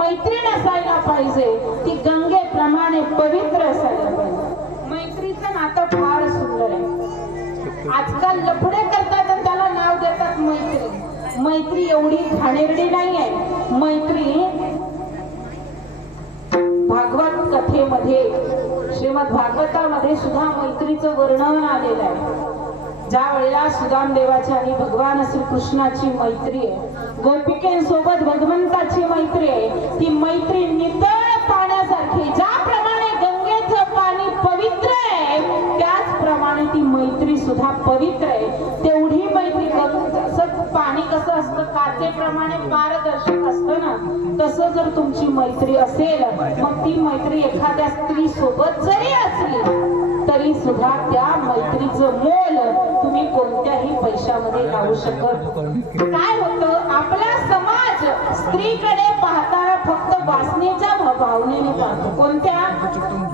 मैत्रीण असायला पाहिजे, ती गंगेप्रमाणे पवित्र असायला पाहिजे. मैत्रीचं नातं फार सुंदर आहे. आजकाल लफडे करतात आणि त्याला नाव देतात मैत्री. मैत्री एवढी घाणेरडी नाही आहे. मैत्री भागवत कथेमध्ये, श्रीमद भागवतामध्ये सुद्धा मैत्रीचं वर्णन आलेलं आहे. ज्या वेळेला सुदाम देवाची आणि भगवान श्रीकृष्णाची मैत्री आहे, गोपिकेंसोबत भगवंताची मैत्री आहे, ती मैत्री नितळ पाण्यासारखी. ज्याप्रमाणे गंगेचं पाणी पवित्र आहे, त्याचप्रमाणे ती मैत्री सुद्धा पवित्र आहे. तेवढी मैत्री, असं पाणी कसं असतं काचेप्रमाणे पारदर्शक असतं ना, तसं जर तुमची मैत्री असेल, मग ती मैत्री एखाद्या स्त्री सोबत जरी असली तरी सुद्धा त्या मैत्रीचं मोल तुम्ही कोणत्याही पैशामध्ये लावू शकत. काय होतं, आपला समाज स्त्रीकडे पाहताना फक्त वासनेच्या भावनेने पाहतो. कोणत्या?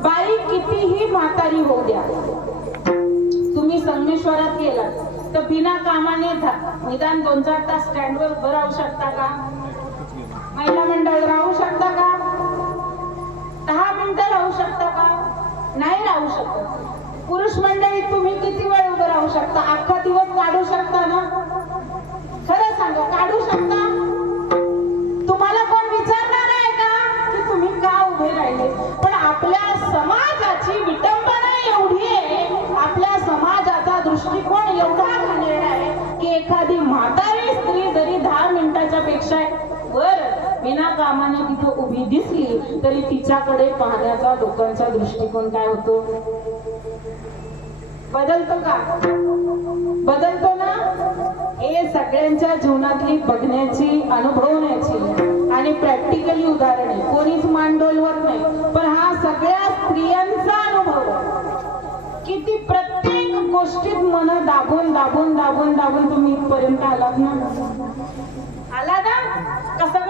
बाई कितीही म्हातारी होऊ द्या. तुम्ही संगमेश्वरात गेलात तर बिना कामाने निदान 2-4 तास स्टँडवर उभं राहू शकता का? महिला मंडळ राहू शकता का? 10 मिनिटं राहू शकता का? नाही राहू शकत. पुरुष मंडळीत तुम्ही किती वेळ उभं राहू शकता? अख्खा दिवस काढू शकता ना? खरं सांगा, काढू शकता? तुम्हाला कोण विचारणार आहे का की तुम्ही का उभे राहिले? पण आपल्या समाजाची विटंबना एवढी आहे, आपल्या समाजाचा दृष्टिकोन एवढा घाणेरडा आहे की एखादी म्हातारी स्त्री जरी 10 मिनिटाच्या पेक्षा वर बिना कामाने तिथे उभी दिसली तरी तिच्याकडे पाहण्याचा लोकांचा दृष्टिकोन काय होतो? बदलतो का? बदलतो ना? हे सगळ्यांच्या जीवनातली बघण्याची, अनुभवण्याची आणि प्रॅक्टिकली उदाहरणे. कोणीच मान डोलवत नाही, पण हा सगळ्या स्त्रियांचा अनुभव. किती प्रत्येक गोष्टीत मन दाबून दाबून दाबून दाबून तुम्ही इथपर्यंत आलात ना? आला ना? कसं